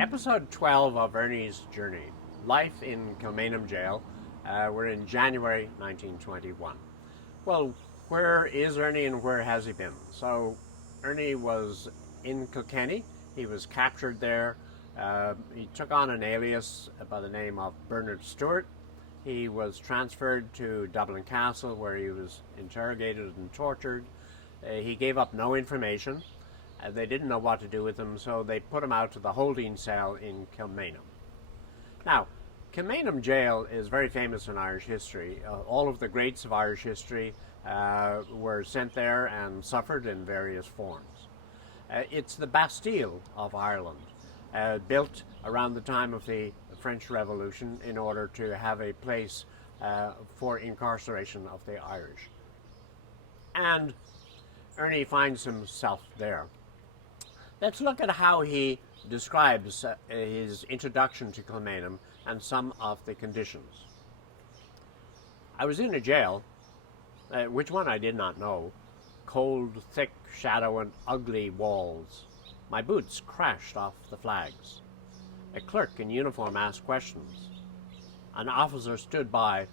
Episode 12 of Ernie's Journey, Life in Kilmainham Jail. We're in January 1921. Well, where is Ernie and where has he been? So, Ernie was in Kilkenny. He was captured there. He took on an alias by the name of Bernard Stewart. He was transferred to Dublin Castle, where he was interrogated and tortured. He gave up no information. They didn't know what to do with him, so they put him out to the holding cell in Kilmainham. Now, Kilmainham Jail is very famous in Irish history. All of the greats of Irish history were sent there and suffered in various forms. It's the Bastille of Ireland, built around the time of the French Revolution in order to have a place for incarceration of the Irish. And Ernie finds himself there. Let's look at how he describes his introduction to Kilmainham and some of the conditions. I was in a jail, which one I did not know. Cold, thick shadow and ugly walls. My boots crashed off the flags. A clerk in uniform asked questions. An officer stood by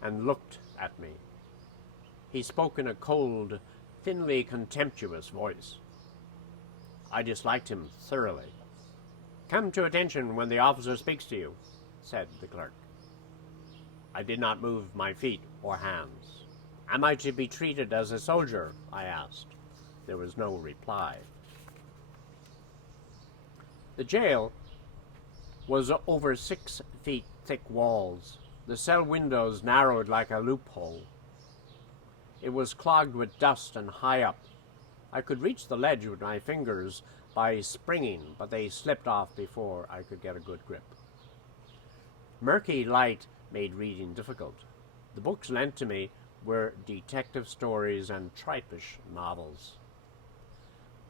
and looked at me. He spoke in a cold, thinly contemptuous voice. I disliked him thoroughly. "Come to attention when the officer speaks to you," said the clerk. I did not move my feet or hands. "Am I to be treated as a soldier?" I asked. There was no reply. The jail was over 6 feet thick walls. The cell windows narrowed like a loophole. It was clogged with dust and high up. I could reach the ledge with my fingers by springing, but they slipped off before I could get a good grip. Murky light made reading difficult. The books lent to me were detective stories and tripish novels.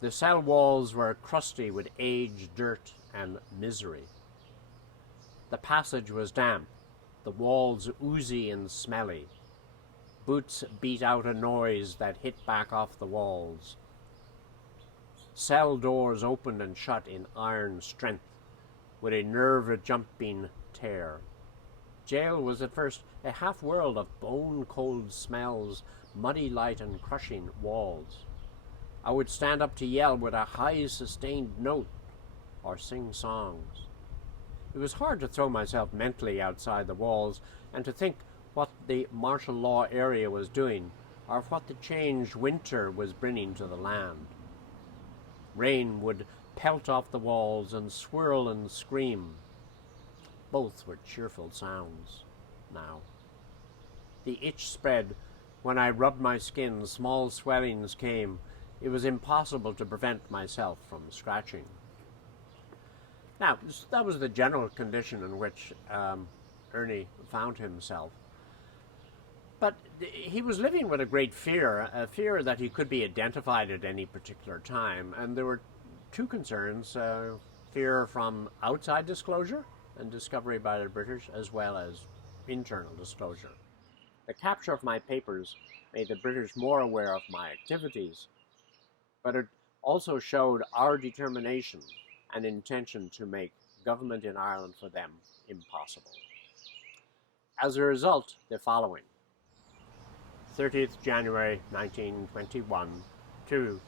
The cell walls were crusty with age, dirt, and misery. The passage was damp, the walls oozy and smelly. Boots beat out a noise that hit back off the walls. Cell doors opened and shut in iron strength, with a nerve-jumping tear. Jail was at first a half-world of bone-cold smells, muddy light, and crushing walls. I would stand up to yell with a high sustained note or sing songs. It was hard to throw myself mentally outside the walls and to think what the martial law area was doing, or what the changed winter was bringing to the land. Rain would pelt off the walls and swirl and scream. Both were cheerful sounds now. The itch spread. When I rubbed my skin, small swellings came. It was impossible to prevent myself from scratching. Now, that was the general condition in which Ernie found himself. But he was living with a great fear, a fear that he could be identified at any particular time. And there were two concerns, fear from outside disclosure and discovery by the British, as well as internal disclosure. The capture of my papers made the British more aware of my activities, but it also showed our determination and intention to make government in Ireland for them impossible. As a result, the following. 30th January 1921 to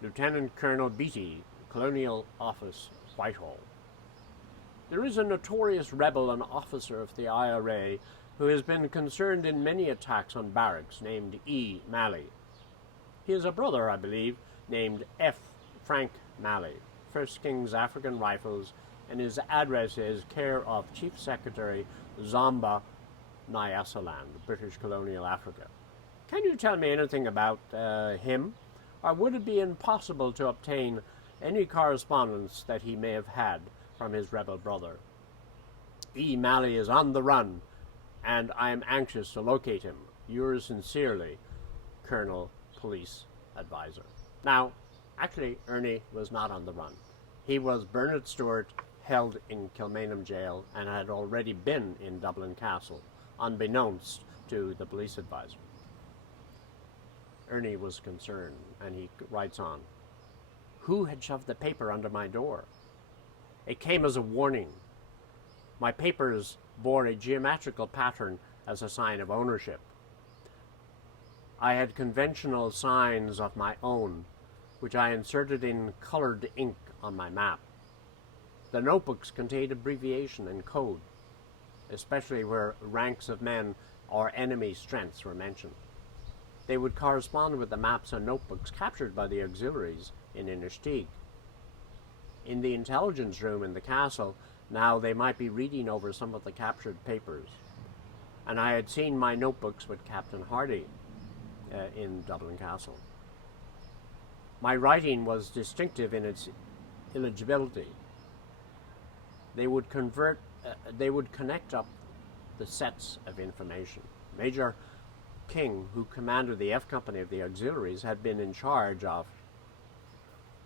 Lieutenant Colonel Beattie, Colonial Office, Whitehall. There is a notorious rebel and officer of the IRA who has been concerned in many attacks on barracks named E. Malley. He has a brother, I believe, named F. Frank Malley, 1st King's African Rifles, and his address is care of Chief Secretary Zomba Nyasaland, British Colonial Africa. Can you tell me anything about him, or would it be impossible to obtain any correspondence that he may have had from his rebel brother. E. Malley is on the run, and I am anxious to locate him. Yours sincerely, Colonel Police Advisor. Now, actually, Ernie was not on the run. He was Bernard Stewart, held in Kilmainham jail, and had already been in Dublin Castle, unbeknownst to the police advisor. Ernie was concerned, and he writes on, "Who had shoved the paper under my door? It came as a warning. My papers bore a geometrical pattern as a sign of ownership. I had conventional signs of my own, which I inserted in colored ink on my map. The notebooks contained abbreviation and code, especially where ranks of men or enemy strengths were mentioned. They would correspond with the maps and notebooks captured by the auxiliaries in Innersteig. In the intelligence room in the castle, now they might be reading over some of the captured papers. And I had seen my notebooks with Captain Hardy in Dublin Castle. My writing was distinctive in its illegibility. They would connect up the sets of information. Major King, who commanded the F Company of the auxiliaries, had been in charge of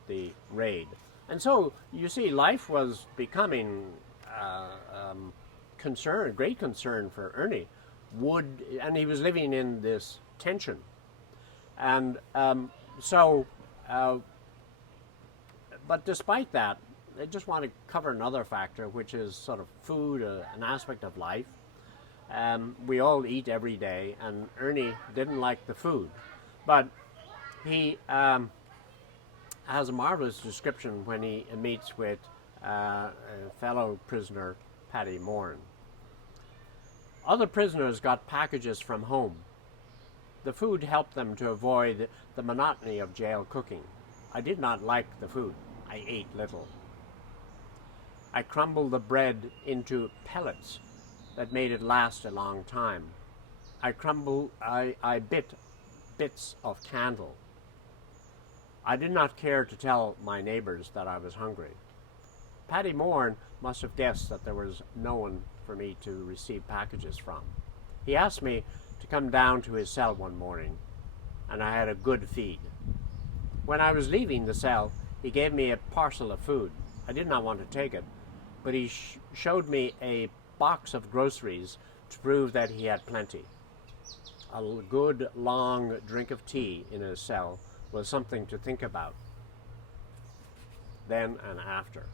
the raid. And so, you see, life was becoming great concern for Ernie. And he was living in this tension. And but despite that, I just want to cover another factor, which is sort of food, an aspect of life. We all eat every day, and Ernie didn't like the food. But he has a marvelous description when he meets with a fellow prisoner, Paddy Moran. Other prisoners got packages from home. The food helped them to avoid the monotony of jail cooking. I did not like the food. I ate little. I crumbled the bread into pellets that made it last a long time. I bit bits of candle. I did not care to tell my neighbors that I was hungry. Paddy Moran must have guessed that there was no one for me to receive packages from. He asked me to come down to his cell one morning, and I had a good feed. When I was leaving the cell, he gave me a parcel of food. I did not want to take it, but he showed me a box of groceries to prove that he had plenty. A good long drink of tea in his cell was something to think about, then and after.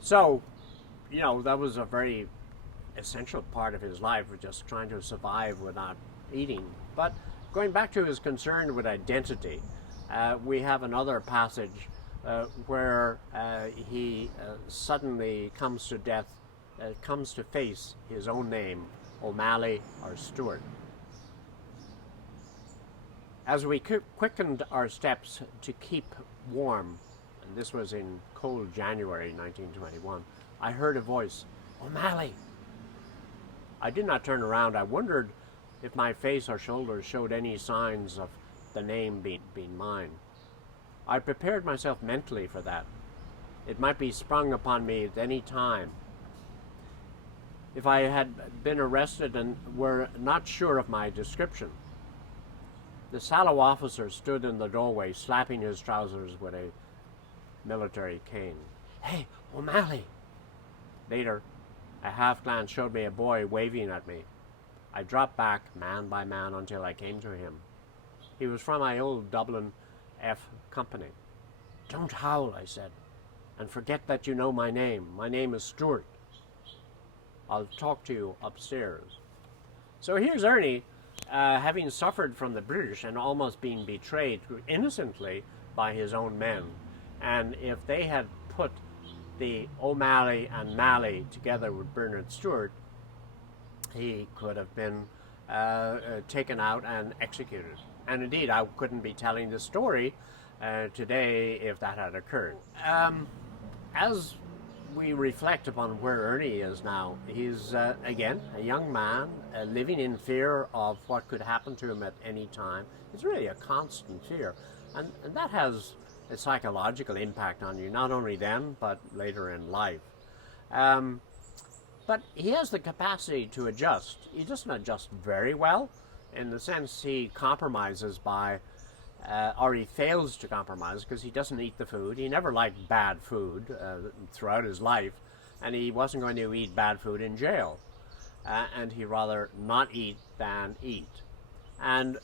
So, that was a very essential part of his life, was just trying to survive without eating. But going back to his concern with identity, we have another passage where he suddenly comes to face his own name, O'Malley or Stewart. As we quickened our steps to keep warm, and this was in cold January 1921, I heard a voice, "O'Malley!" I did not turn around. I wondered if my face or shoulders showed any signs of the name being mine. I prepared myself mentally for that. It might be sprung upon me at any time. If I had been arrested and were not sure of my description. The sallow officer stood in the doorway, slapping his trousers with a military cane. "Hey, O'Malley!" Later, a half glance showed me a boy waving at me. I dropped back, man by man, until I came to him. He was from my old Dublin F Company. "Don't howl," I said, "and forget that you know my name. My name is Stewart. I'll talk to you upstairs." So here's Ernie, having suffered from the British and almost being betrayed innocently by his own men. And if they had put the O'Malley and Malley together with Bernard Stewart, he could have been taken out and executed. And indeed, I couldn't be telling this story today if that had occurred. As we reflect upon where Ernie is now, he's, again, a young man living in fear of what could happen to him at any time. It's really a constant fear. And that has a psychological impact on you, not only then, but later in life. But he has the capacity to adjust. He doesn't adjust very well, in the sense he compromises by, or he fails to compromise because he doesn't eat the food. He never liked bad food throughout his life, and he wasn't going to eat bad food in jail. And he rather not eat than eat. And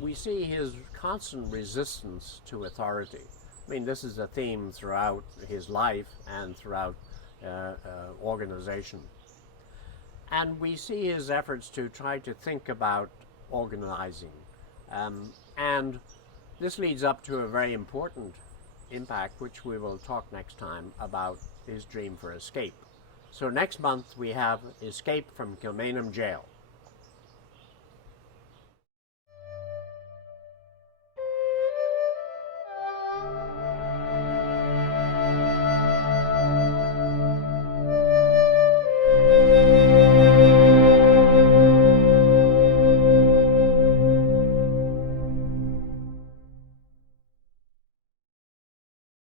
we see his constant resistance to authority. I mean, this is a theme throughout his life and throughout organization. And we see his efforts to try to think about organizing. And this leads up to a very important impact, which we will talk next time about his dream for escape. So next month we have Escape from Kilmainham Jail.